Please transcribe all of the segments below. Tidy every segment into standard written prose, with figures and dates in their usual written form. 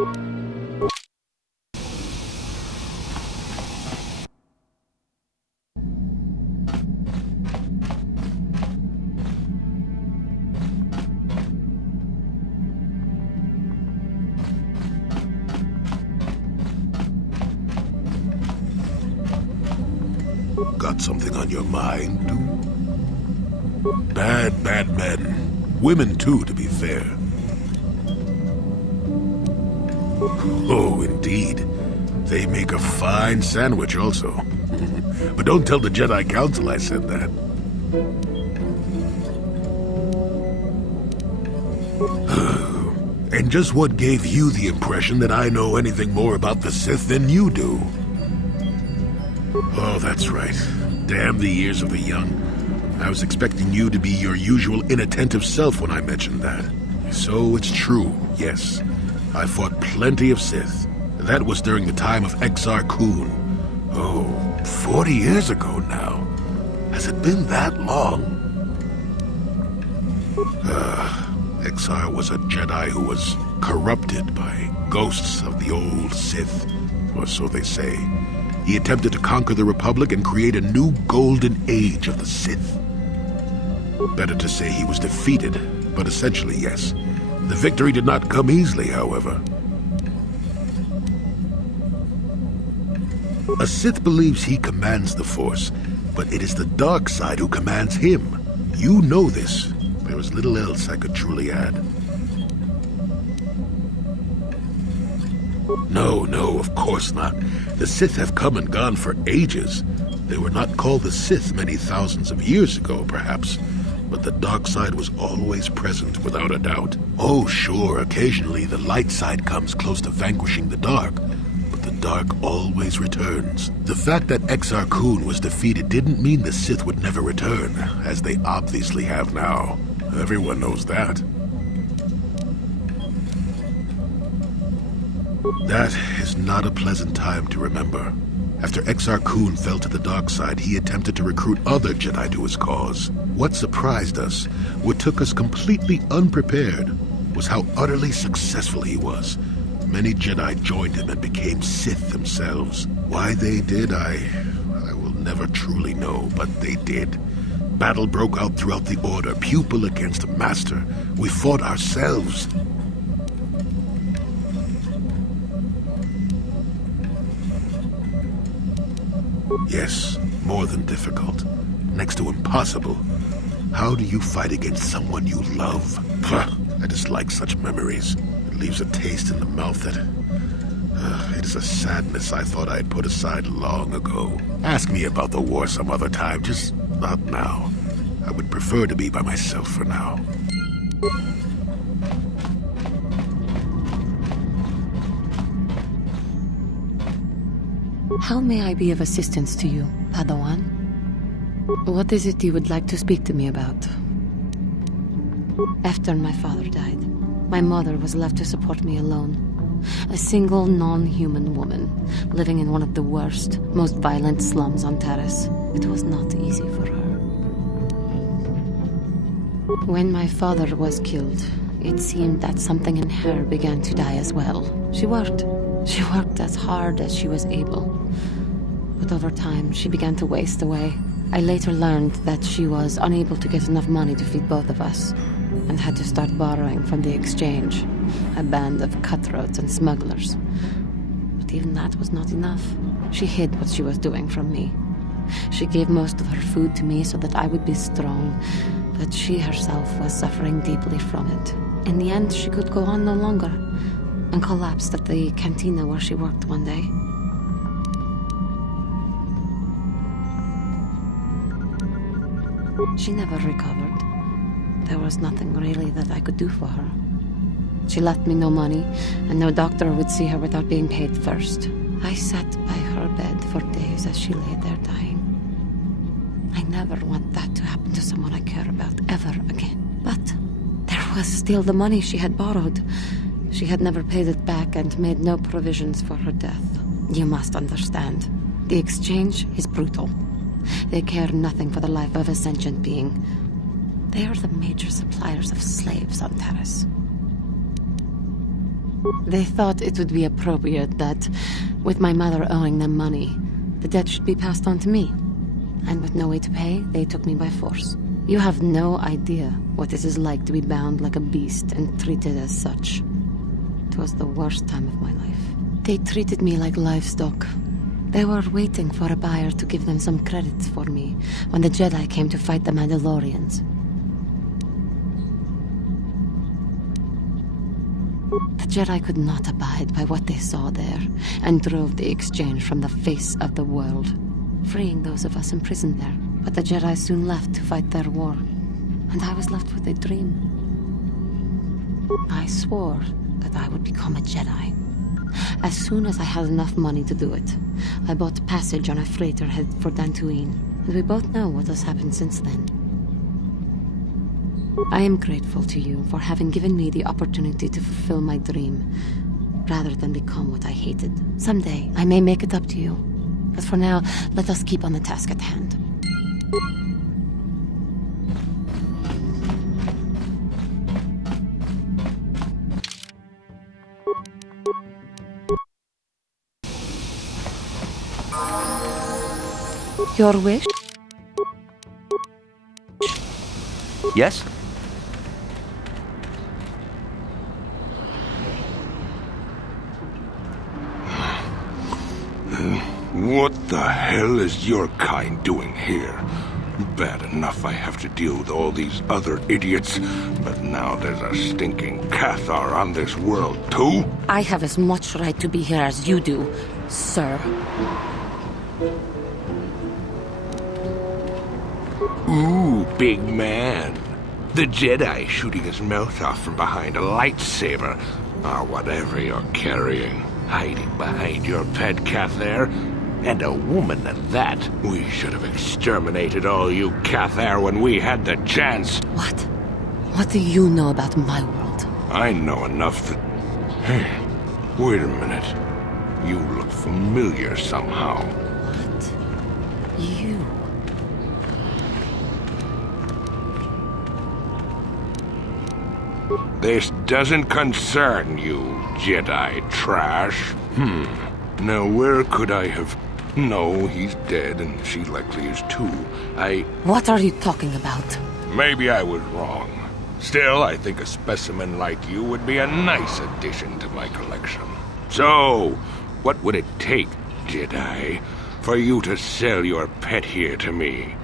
Got something on your mind, dude? Bad men. Women, too, to be fair. Oh, indeed. They make a fine sandwich, also. But don't tell the Jedi Council I said that. And just what gave you the impression that I know anything more about the Sith than you do? Oh, that's right. Damn the ears of the young. I was expecting you to be your usual inattentive self when I mentioned that. So it's true, yes. I fought plenty of Sith. That was during the time of Exar Kun. Oh, 40 years ago now. Has it been that long? Exar was a Jedi who was corrupted by ghosts of the old Sith, or so they say. He attempted to conquer the Republic and create a new golden age of the Sith. Better to say he was defeated, but essentially, yes. The victory did not come easily, however. A Sith believes he commands the Force, but it is the dark side who commands him. You know this. There is little else I could truly add. No, of course not. The Sith have come and gone for ages. They were not called the Sith many thousands of years ago, perhaps. But the dark side was always present, without a doubt. Oh, sure, occasionally the light side comes close to vanquishing the dark. But the dark always returns. The fact that Exar Kun was defeated didn't mean the Sith would never return, as they obviously have now. Everyone knows that. That is not a pleasant time to remember. After Exar Kun fell to the dark side, he attempted to recruit other Jedi to his cause. What surprised us, what took us completely unprepared, was how utterly successful he was. Many Jedi joined him and became Sith themselves. Why they did, I will never truly know, but they did. Battle broke out throughout the Order, pupil against master. We fought ourselves. Yes, more than difficult. Next to impossible. How do you fight against someone you love? I dislike such memories. It leaves a taste in the mouth that... it is a sadness I thought I'd put aside long ago. Ask me about the war some other time, just not now. I would prefer to be by myself for now. How may I be of assistance to you, Padawan? What is it you would like to speak to me about? After my father died, my mother was left to support me alone. A single non-human woman, living in one of the worst, most violent slums on Taris. It was not easy for her. When my father was killed, it seemed that something in her began to die as well. She worked as hard as she was able. But over time, she began to waste away. I later learned that she was unable to get enough money to feed both of us, and had to start borrowing from the exchange, a band of cutthroats and smugglers. But even that was not enough. She hid what she was doing from me. She gave most of her food to me so that I would be strong, but she herself was suffering deeply from it. In the end, she could go on no longer, and collapsed at the cantina where she worked one day. She never recovered. There was nothing really that I could do for her. She left me no money, and no doctor would see her without being paid first. I sat by her bed for days as she lay there dying. I never want that to happen to someone I care about ever again. But there was still the money she had borrowed. She had never paid it back and made no provisions for her death. You must understand. The exchange is brutal. They care nothing for the life of a sentient being. They are the major suppliers of slaves on Taris. They thought it would be appropriate that, with my mother owing them money, the debt should be passed on to me. And with no way to pay, they took me by force. You have no idea what it is like to be bound like a beast and treated as such. It was the worst time of my life. They treated me like livestock. They were waiting for a buyer to give them some credit for me when the Jedi came to fight the Mandalorians. The Jedi could not abide by what they saw there, and drove the exchange from the face of the world, freeing those of us imprisoned there. But the Jedi soon left to fight their war, and I was left with a dream. I swore that I would become a Jedi. As soon as I had enough money to do it, I bought passage on a freighter headed for Dantooine, and we both know what has happened since then. I am grateful to you for having given me the opportunity to fulfill my dream, rather than become what I hated. Someday, I may make it up to you. But for now, let us keep on the task at hand. Your wish? Yes? What the hell is your kind doing here? Bad enough I have to deal with all these other idiots, but now there's a stinking Cathar on this world, too? I have as much right to be here as you do, sir. Ooh, big man. The Jedi shooting his mouth off from behind a lightsaber, or whatever you're carrying, hiding behind your pet Cathar. And a woman at that. We should have exterminated all you Cathar when we had the chance. What? What do you know about my world? I know enough that... Hey, wait a minute. You look familiar somehow. What? You? This doesn't concern you, Jedi trash. Now where could I have... No, he's dead, and she likely is too. What are you talking about? Maybe I was wrong. Still, I think a specimen like you would be a nice addition to my collection. So, what would it take, Jedi, for you to sell your pet here to me?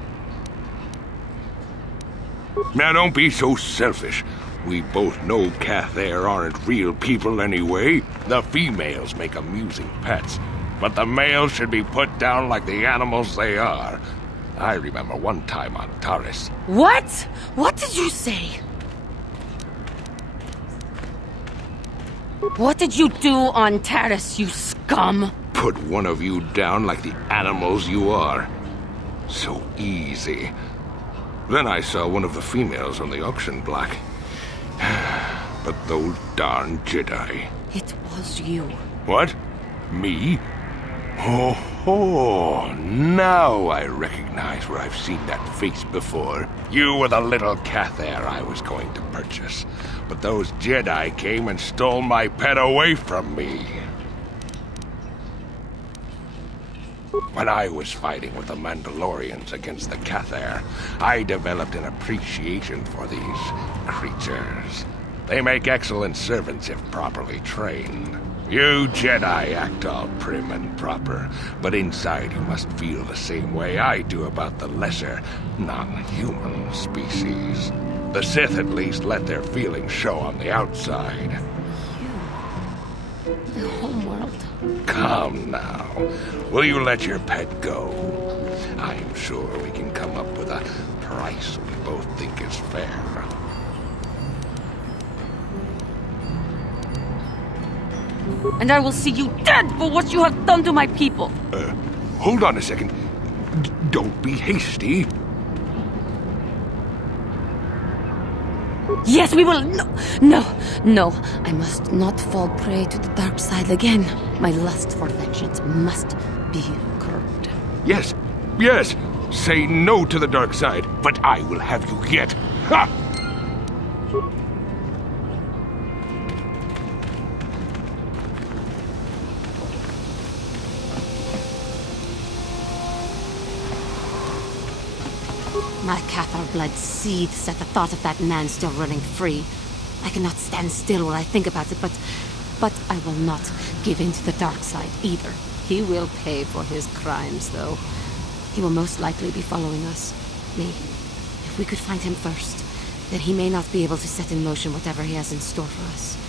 Now don't be so selfish. We both know Cathar aren't real people anyway. The females make amusing pets, but the males should be put down like the animals they are. I remember one time on Taris. What? What did you say? What did you do on Taris, you scum? Put one of you down like the animals you are. So easy. Then I saw one of the females on the auction block. But those darn Jedi. It was you. What? Me? Oh, now I recognize where I've seen that face before. You were the little Cathar I was going to purchase. But those Jedi came and stole my pet away from me. When I was fighting with the Mandalorians against the Cathar, I developed an appreciation for these creatures. They make excellent servants if properly trained. You Jedi act all prim and proper, but inside you must feel the same way I do about the lesser, non-human species. The Sith at least let their feelings show on the outside. The homeworld. Come now. Will you let your pet go? I'm sure we can come up with a price we both think is fair. And I will see you dead for what you have done to my people. Hold on a second. Don't be hasty. Yes, we will. No. I must not fall prey to the dark side again. My lust for vengeance must be curbed. Yes. Say no to the dark side, but I will have you yet. Ha! My Cathar blood seethes at the thought of that man still running free. I cannot stand still when I think about it, but I will not give in to the dark side either. He will pay for his crimes, though. He will most likely be following us. Me. If we could find him first, then he may not be able to set in motion whatever he has in store for us.